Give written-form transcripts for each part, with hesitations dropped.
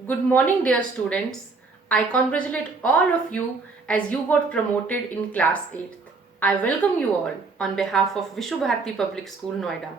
Good morning, dear students. I congratulate all of you as you got promoted in class 8th. I welcome you all on behalf of Vishwabharati Public School, Noida.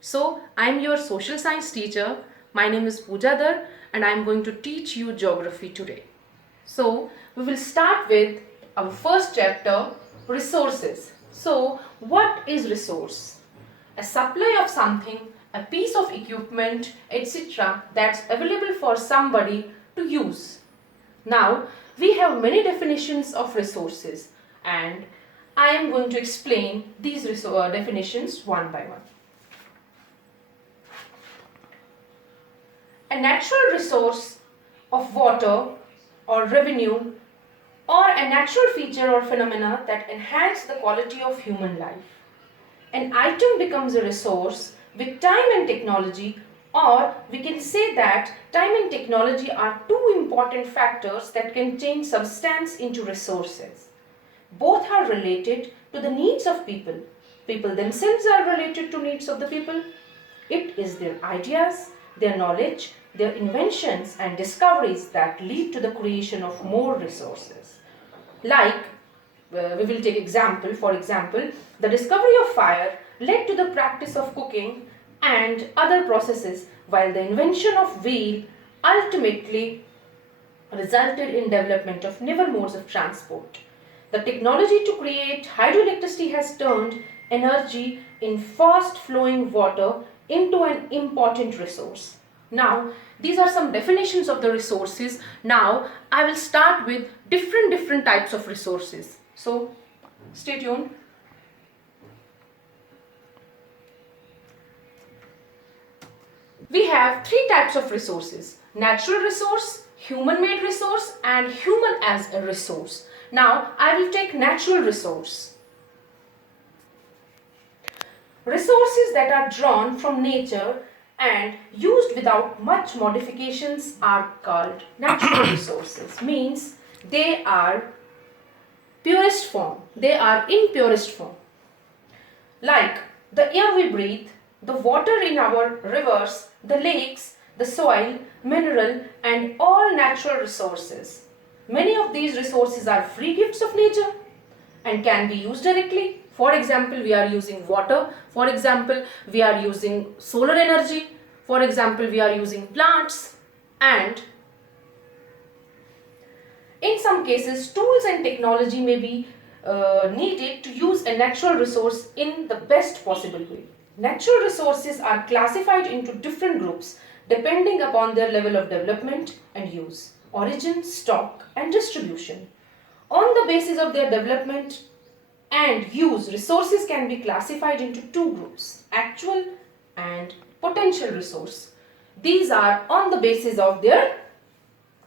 So, I am your social science teacher. My name is Pooja Dhar and I am going to teach you geography today. So, we will start with our first chapter, resources. So, what is resource? A supply of something, a piece of equipment, etc. that's available for somebody to use. Now, we have many definitions of resources and I am going to explain these definitions one by one. A natural resource of water or revenue or a natural feature or phenomena that enhance the quality of human life. An item becomes a resource with time and technology, or we can say that time and technology are two important factors that can change substance into resources. Both are related to the needs of people. People themselves are related to needs of the people. It is their ideas, their knowledge, their inventions and discoveries that lead to the creation of more resources. Like, we will take example, for example, the discovery of fire led to the practice of cooking and other processes, while the invention of wheel ultimately resulted in development of newer modes of transport. The technology to create hydroelectricity has turned energy in fast flowing water into an important resource. Now, these are some definitions of the resources. Now, I will start with different types of resources. So, stay tuned. We have three types of resources: natural resource, human-made resource, and human as a resource. Now, I will take natural resource. Resources that are drawn from nature and used without much modifications are called natural resources. Means they are purest form. They are in purest form. Like the air we breathe, the water in our rivers, the lakes, the soil, mineral and all natural resources. Many of these resources are free gifts of nature and can be used directly. For example, we are using water. For example, we are using solar energy. For example, we are using plants, and in some cases, tools and technology may be needed to use a natural resource in the best possible way. Natural resources are classified into different groups depending upon their level of development and use, origin, stock, and distribution. On the basis of their development and use, resources can be classified into two groups: actual and potential resource. These are on the basis of their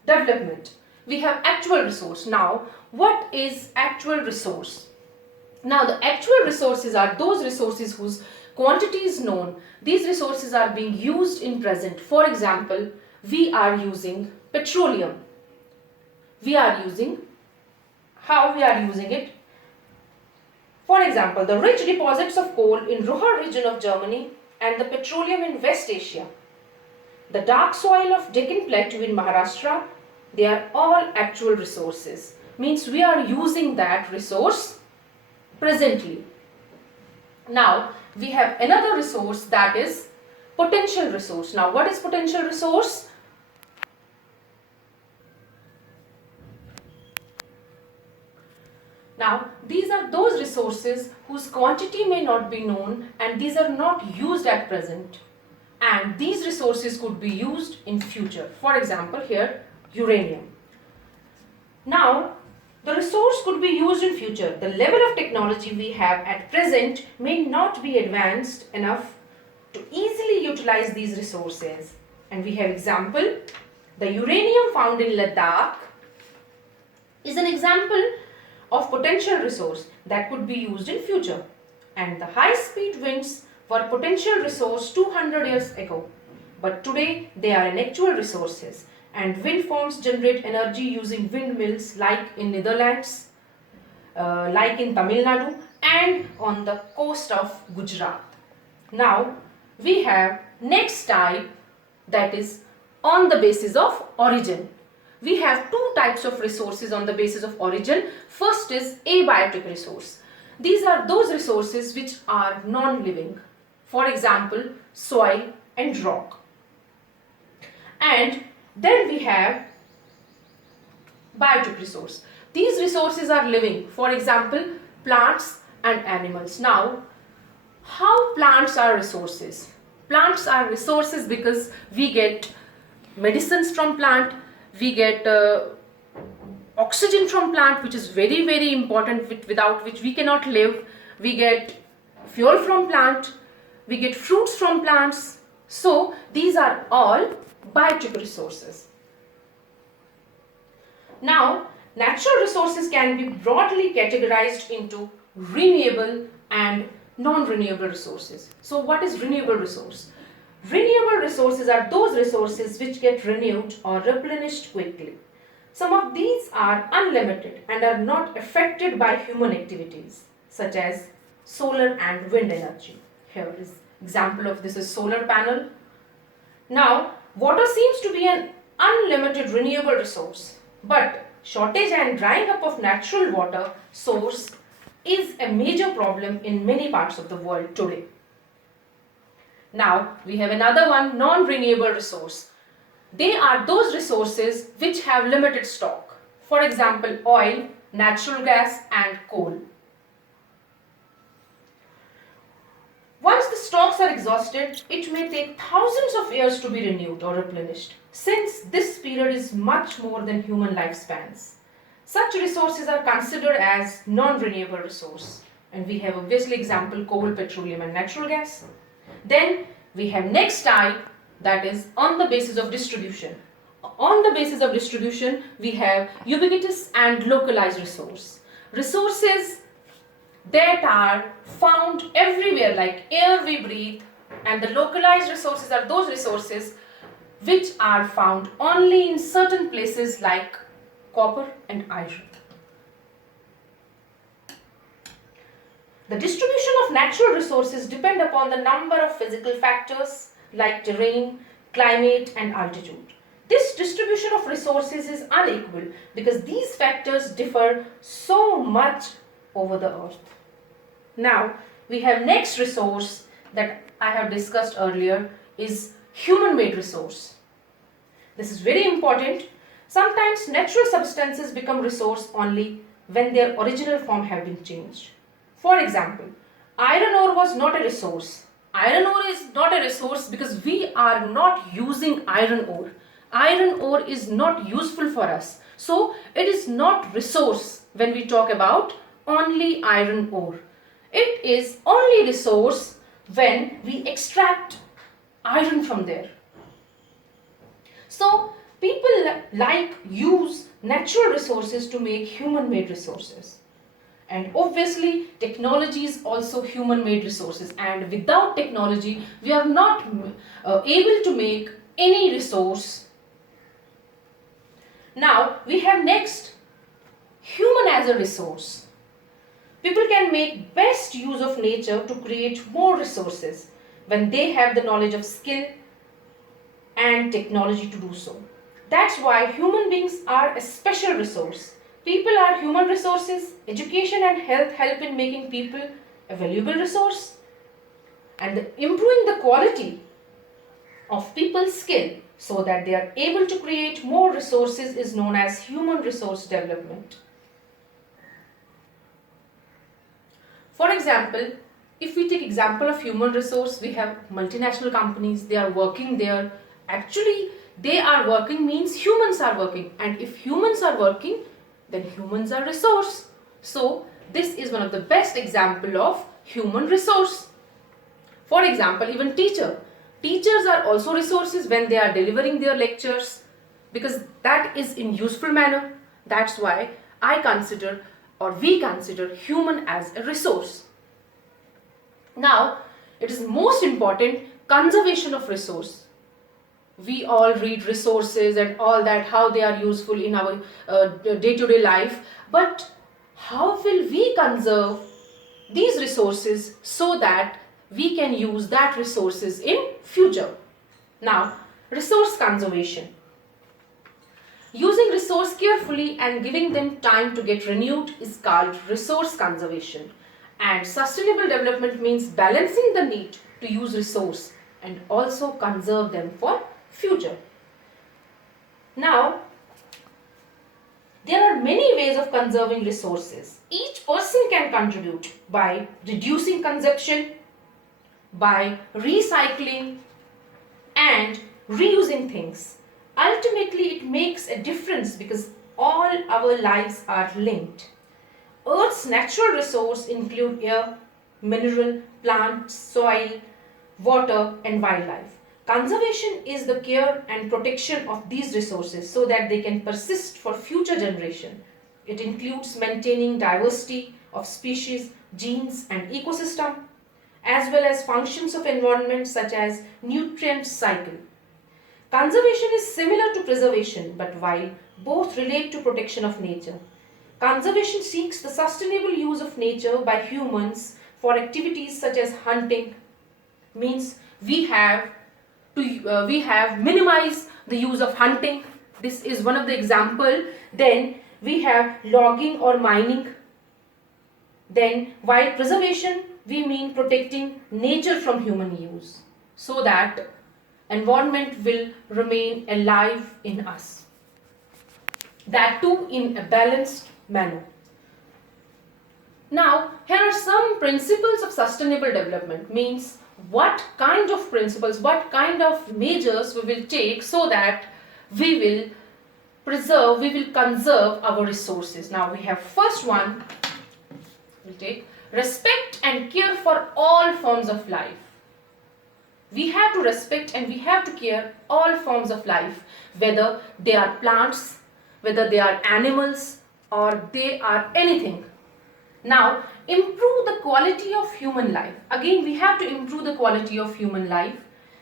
development. We have actual resource. Now, what is actual resource? Now, the actual resources are those resources whose quantity is known. These resources are being used in present. For example, we are using petroleum. How we are using it? For example, the rich deposits of coal in Ruhr region of Germany and the petroleum in West Asia. The dark soil of Deccan Plateau in Maharashtra, they are all actual resources. Means we are using that resource presently. Now, we have another resource, that is potential resource. Now, what is potential resource? Now, these are those resources whose quantity may not be known and these are not used at present. And these resources could be used in future. For example, here, uranium. Now, the resource could be used in future. The level of technology we have at present may not be advanced enough to easily utilize these resources. And we have example, the uranium found in Ladakh is an example of potential resource that could be used in future. And the high-speed winds were potential resource 200 years ago. But today they are an actual resources. And wind farms generate energy using windmills like in Netherlands, like in Tamil Nadu and on the coast of Gujarat. Now we have next type, that is on the basis of origin. We have two types of resources on the basis of origin. First is abiotic resource. These are those resources which are non-living. For example, soil and rock. And then we have biotic resource. These resources are living. For example, plants and animals. Now, how plants are resources? Plants are resources because we get medicines from plant, we get oxygen from plant, which is very, very important, without which we cannot live. We get fuel from plant, we get fruits from plants. So these are all biotic resources. Now, natural resources can be broadly categorized into renewable and non-renewable resources. So what is renewable resource? Renewable resources are those resources which get renewed or replenished quickly. Some of these are unlimited and are not affected by human activities, such as solar and wind energy. Here is example of this is solar panel. Now, water seems to be an unlimited renewable resource, but shortage and drying up of natural water source is a major problem in many parts of the world today. Now, we have another one, non-renewable resource. They are those resources which have limited stock. For example, oil, natural gas and coal. Once the stocks are exhausted, it may take thousands of years to be renewed or replenished, since this period is much more than human lifespans. Such resources are considered as non-renewable resource. And we have obviously example coal, petroleum and natural gas. Then we have next type, that is on the basis of distribution. On the basis of distribution, we have ubiquitous and localized resource. Resources that are found everywhere like air we breathe, and the localized resources are those resources which are found only in certain places like copper and iron. The distribution of natural resources depend upon the number of physical factors like terrain, climate and altitude. This distribution of resources is unequal because these factors differ so much over the earth. Now, we have next resource that I have discussed earlier is human-made resource. This is very important. Sometimes natural substances become resource only when their original form have been changed. For example, iron ore was not a resource. Iron ore is not a resource because we are not using iron ore. Iron ore is not useful for us. So it is not resource when we talk about only iron ore. It is only resource when we extract iron from there. So people use natural resources to make human-made resources. And obviously, technology is also human-made resources. And without technology, we are not able to make any resource. Now, we have next, human as a resource. People can make best use of nature to create more resources when they have the knowledge of skill and technology to do so. That's why human beings are a special resource. People are human resources. Education and health help in making people a valuable resource. And improving the quality of people's skill so that they are able to create more resources is known as human resource development. For example, if we take example of human resource, we have multinational companies, they are working there. Actually, they are working means humans are working. And if humans are working, then humans are resource. So this is one of the best example of human resource. For example, even teachers are also resources when they are delivering their lectures, because that is in useful manner. That's why I consider, or we consider, human as a resource. Now, it is most important, conservation of resource. We all read resources and all that, how they are useful in our day-to-day life. But how will we conserve these resources so that we can use that resources in future? Now, Resource conservation. Using resource carefully and giving them time to get renewed is called resource conservation. And sustainable development means balancing the need to use resource and also conserve them for future. Now, there are many ways of conserving resources. Each person can contribute by reducing consumption, by recycling and reusing things. Ultimately, it makes a difference because all our lives are linked. Earth's natural resources include air, mineral, plants, soil, water and wildlife. Conservation is the care and protection of these resources so that they can persist for future generation. It includes maintaining diversity of species, genes and ecosystem, as well as functions of environment such as nutrient cycle. Conservation is similar to preservation, but while both relate to protection of nature, conservation seeks the sustainable use of nature by humans for activities such as hunting. Means we have minimized the use of hunting. This is one of the example. Then we have logging or mining. Then while preservation, we mean protecting nature from human use so that environment will remain alive in us. That too in a balanced manner. Now, here are some principles of sustainable development. Means what kind of principles, what kind of measures we will take so that we will preserve, we will conserve our resources. Now we have first one, we'll take respect and care for all forms of life. We have to respect and we have to care all forms of life, whether they are plants, whether they are animals or they are anything. Now, improve the quality of human life. Again, we have to improve the quality of human life.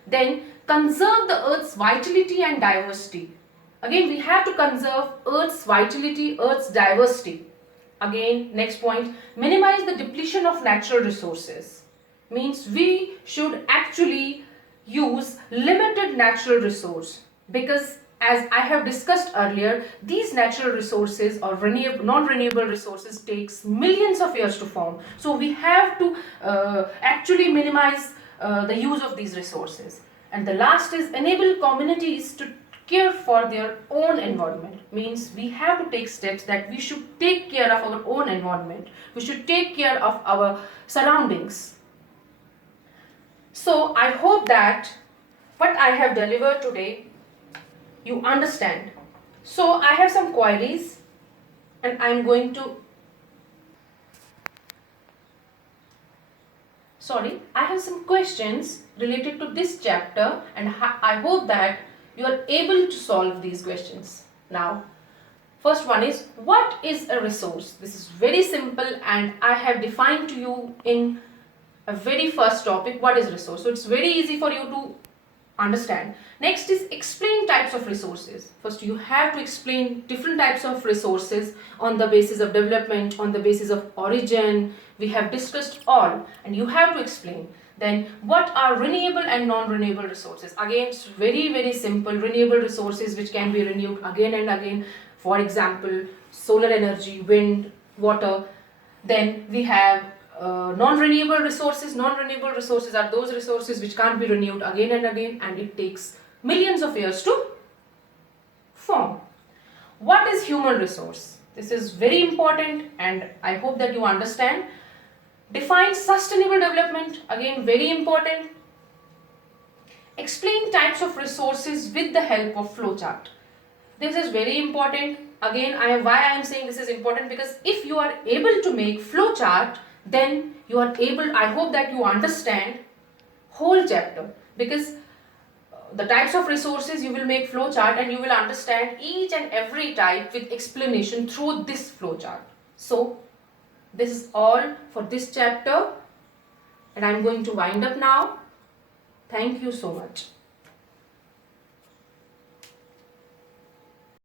Then, conserve the earth's vitality and diversity. Again, we have to conserve earth's vitality, earth's diversity. Again, next point, minimize the depletion of natural resources. Means we should actually use limited natural resource because as I have discussed earlier, these natural resources or non-renewable resources takes millions of years to form. So we have to actually minimize the use of these resources. And the last is enable communities to care for their own environment. Means we have to take steps that we should take care of our own environment. We should take care of our surroundings. So I hope that what I have delivered today you understand. So I have some queries and I am going to I have some questions related to this chapter and I hope that you are able to solve these questions. Now, first one is, what is a resource? This is very simple and I have defined to you in a very first topic what is resource. So it's very easy for you to understand. Next is explain types of resources. First you have to explain different types of resources on the basis of development, on the basis of origin. We have discussed all and you have to explain. Then what are renewable and non-renewable resources? Again, it's very simple. Renewable resources which can be renewed again and again. For example, solar energy, wind, water. Then we have non-renewable resources. Non-renewable resources are those resources which can't be renewed again and again and it takes millions of years to form. What is human resource? This is very important and I hope that you understand. Define sustainable development. Again, very important. Explain types of resources with the help of flowchart. This is very important. Again, why I am saying this is important because if you are able to make flowchart, then you are able, I hope that you understand whole chapter because the types of resources you will make flowchart and you will understand each and every type with explanation through this flowchart. So this is all for this chapter and I am going to wind up now. Thank you so much.